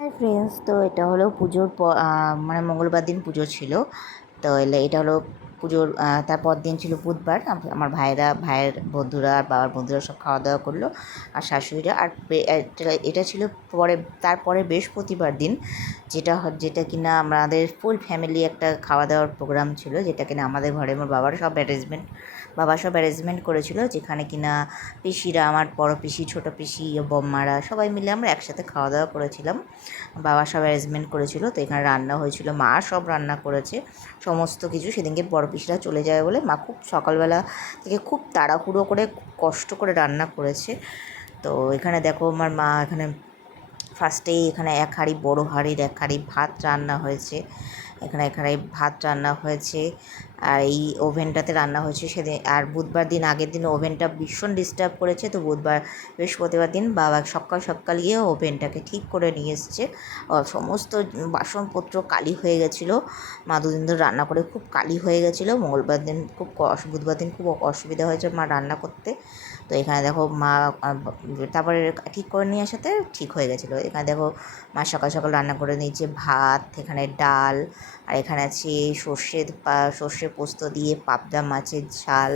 Hi friends, তো এটা হলো পুজোর মানে মঙ্গলবার দিন পুজো ছিল। তো এটা হলো পুজোর তারপর দিন ছিল বুধবার। আমার ভাইয়ের বন্ধুরা আর বাবার বন্ধুরা সব খাওয়া দাওয়া করলো, আর শাশুড়িরা। আর এটা ছিল তারপরে বৃহস্পতিবার দিন, যেটা কিনা আমাদের ফুল ফ্যামিলি একটা খাওয়া দাওয়ার প্রোগ্রাম ছিল, যেটা কিনা আমাদের ঘরে আমার বাবা সব অ্যারেঞ্জমেন্ট করেছিল, যেখানে কিনা পিসিরা, আমার বড় পিসি, ছোটো পিসি, বম্মারা সবাই মিলে আমরা একসাথে খাওয়া দাওয়া করেছিলাম। বাবা সব অ্যারেঞ্জমেন্ট করেছিল। তো এখানে রান্না হয়েছিল, মা সব রান্না করেছে সমস্ত কিছু। সেদিনকে বড় পিসিরা চলে যাবে বলে মা খুব সকালবেলা থেকে খুব তাড়াহুড়ো করে খুব কষ্ট করে রান্না করেছে। তো এখানে দেখো আমার মা এখানে ফার্স্টেই এখানে বড় হাঁড়ির এক হাঁড়ি ভাত রান্না হয়েছে। এখানে ভাত রান্না হয়েছে, আর এই ওভেনটাতে রান্না হয়েছে সেদিন। আর বুধবার দিন আগের দিন ওভেনটা ভীষণ ডিস্টার্ব করেছে, তো বৃহস্পতিবার দিন বাবা সকাল সকাল গিয়ে ওভেনটাকে ঠিক করে নিয়ে এসছে। সমস্ত বাসনপত্র কালি হয়ে গেছিলো, মা দুদিন ধরে রান্না করে খুব কালি হয়ে গেছিলো। বুধবার দিন খুব অসুবিধা হয়েছে মা রান্না করতে। তো এখানে দেখো মা তারপরে ঠিক করে নিয়ে আসাতে ঠিক হয়ে গেছিলো। এখানে দেখো মা সকাল সকাল রান্না করে নিয়েছে ভাত, এখানে ডাল, আর এখানে আছে সর্ষে পোস্ত দিয়ে পাবদা মাছের ঝাল,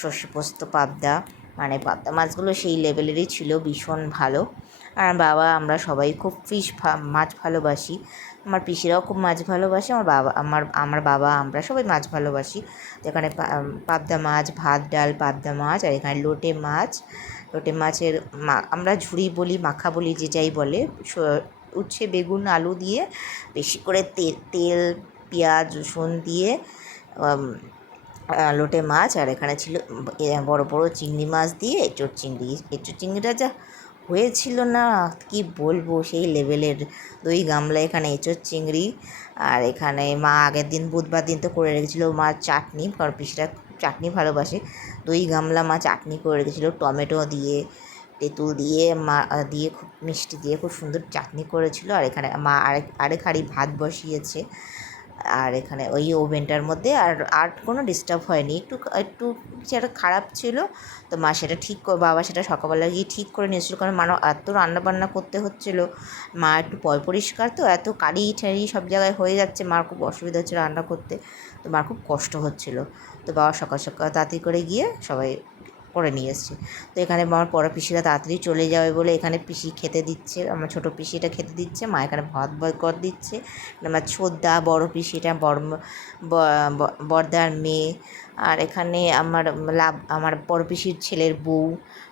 সর্ষে পোস্ত পাবদা। মানে পাবদা মাছগুলো সেই লেভেলেরই ছিল, ভীষণ ভালো। আর আমরা সবাই খুব মাছ ভালোবাসি। আমার পিসিরাও খুব মাছ ভালোবাসে, আমার বাবা আমরা সবাই মাছ ভালোবাসি। যেখানে পাবদা মাছ, ভাত ডাল পাবদা মাছ, আর এখানে লোটে মাছের আমরা ঝুড়ি বলি, মাখা বলি, যে যাই বলে। উচ্ছে বেগুন আলু দিয়ে বেশি করে তেল পেঁয়াজ রসুন দিয়ে লোটে মাছ। আর এখানে ছিল বড় বড় চিংড়ি মাছ দিয়ে এঁচোড় চিংড়িটা যা হয়েছিল না, কি বলবো, সেই লেভেলের। দই গামলা এখানে এঁচোড় চিংড়ি। আর এখানে মা আগের দিন বুধবার দিন তো করে রেখেছিলো মা চাটনি, কারণ পিসিরা চাটনি ভালোবাসে। দই গামলা মা চাটনি করে রেখেছিলো, টমেটো দিয়ে তেঁতুল দিয়ে মা দিয়ে খুব মিষ্টি দিয়ে খুব সুন্দর চাটনি করেছিল। আর এখানে মা আরেক হাঁড়ি ভাত বসিয়েছে। আর এখানে ওই ওভেনটার মধ্যে আর কোনো ডিস্টার্ব হয়নি, একটু সেটা খারাপ ছিল। তো মা সেটা বাবা সেটা সকালবেলা গিয়ে ঠিক করে নিয়েছিলো, কারণ এত রান্নাবান্না করতে হচ্ছিলো। মা একটু পরিষ্কার, তো এত কারি ঠারি সব জায়গায় হয়ে যাচ্ছে, মার খুব অসুবিধা হচ্ছে রান্না করতে। তো মার খুব কষ্ট হচ্ছিলো। তো বাবা সকাল সকাল তাড়াতাড়ি করে গিয়ে সবাই করে নিয়ে এসছে। তো এখানে আমার বড় পিসিরা তাড়াতাড়ি চলে যাবে বলে এখানে পিসি খেতে দিচ্ছে, আমার ছোটো পিসিটা খেতে দিচ্ছে, মা এখানে ভাত বয়কট দিচ্ছে। আমার ছোদ্দা বড় পিসিটা বড়দার মেয়ে, আর এখানে আমার বড় পিসির ছেলের বউ,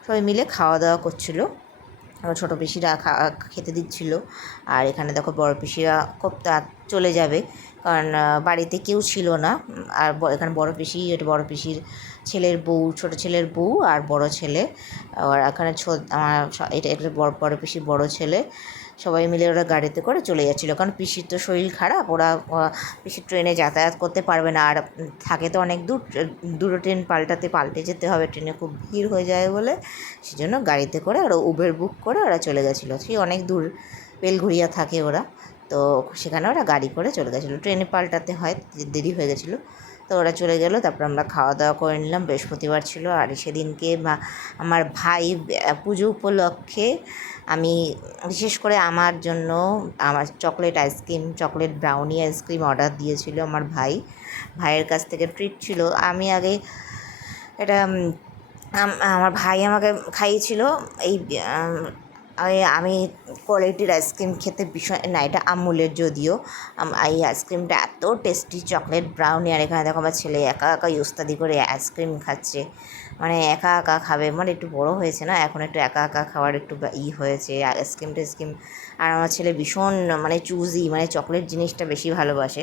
সবাই মিলে খাওয়া দাওয়া করছিলো। আমার ছোটো পিসিরা খেতে দিচ্ছিল। আর এখানে দেখো বড় পিসিরা খুব চলে যাবে, কারণ বাড়িতে কেউ ছিল না। আর এখানে বড় পিসির ছেলের বউ, ছোটো ছেলের বউ আর বড় ছেলে। আর এখানে এটা বড় পিসির বড় ছেলে, সবাই মিলে ওরা গাড়িতে করে চলে যাচ্ছিলো, কারণ পিসির তো শরীর খারাপ। পিসির ট্রেনে যাতায়াত করতে পারবে না, আর থাকে তো অনেক দুটো ট্রেন পাল্টে যেতে হবে, ট্রেনে খুব ভিড় হয়ে যায় বলে সেজন্য গাড়িতে করে ওরা উবের বুক করে ওরা চলে গেছিলো। সেই অনেক দূর বেলঘরিয়া থাকে ওরা, তো সেখানে ওরা গাড়ি করে চলে গেছিলো, ট্রেনে পাল্টাতে হয়, দেরি হয়ে গেছিলো। তো ওরা চলে গেলো, তারপর আমরা খাওয়া দাওয়া করে নিলাম। বৃহস্পতিবার ছিল, আর সেদিনকে আমার ভাই পুজো উপলক্ষে আমি বিশেষ করে আমার জন্য আমার চকলেট ব্রাউনি আইসক্রিম অর্ডার দিয়েছিল আমার ভাইয়ের কাছ থেকে ট্রিট ছিল। আমি আগে এটা আমার ভাই আমাকে খাইয়েছিল। আমি কোয়ালিটির আইসক্রিম খেতে ভীষণ, না এটা আমুলের, যদিও এই আইসক্রিমটা এত টেস্টি, চকলেট ব্রাউনি। আর এখানে দেখো আমার ছেলে একা উস্তাদি করে আইসক্রিম খাচ্ছে, মানে একা খাবে, মানে একটু বড় হয়েছে না, এখন একটু একা খাওয়ার একটু হয়েছে আইসক্রিম। আর আমার ছেলে ভীষণ মানে চুজি, মানে চকলেট জিনিসটা বেশি ভালোবাসে,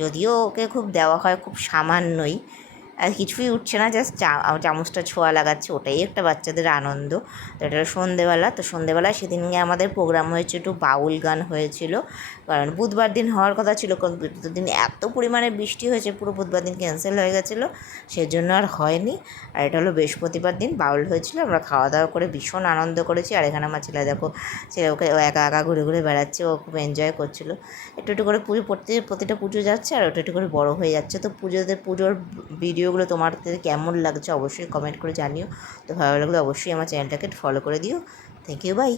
যদিও ওকে খুব দেওয়া হয় খুব সামান্যই, আর কিছুই উঠছে না, জাস্ট চামচটা ছোঁয়া লাগাচ্ছে, ওটাই একটা বাচ্চাদের আনন্দ। তো এটা সন্ধেবেলা সেদিনকে আমাদের প্রোগ্রাম হয়েছে, একটু বাউল গান হয়েছিল, কারণ বুধবার দিন হওয়ার কথা ছিল, কারণ দিন এত পরিমাণে বৃষ্টি হয়েছে, পুরো বুধবার দিন ক্যান্সেল হয়ে গেছিলো, সেজন্য আর হয়নি। আর এটা হলো বৃহস্পতিবার দিন বাউল হয়েছিল, আমরা খাওয়া দাওয়া করে ভীষণ আনন্দ করেছি। আর এখানে আমার ছেলে ওকে একা ঘুরে বেড়াচ্ছে, ও খুব এনজয় করছিলো। একটু করে প্রতিটা পুজো যাচ্ছে, আর একটু করে বড় হয়ে যাচ্ছে। তো পুজোর ভিডিওগুলো তোমাদের কেমন লাগছে অবশ্যই কমেন্ট করে জানিও। তো ভালো লাগলে অবশ্যই আমার চ্যানেলটাকে ফলো করে দিও। Thank you, by.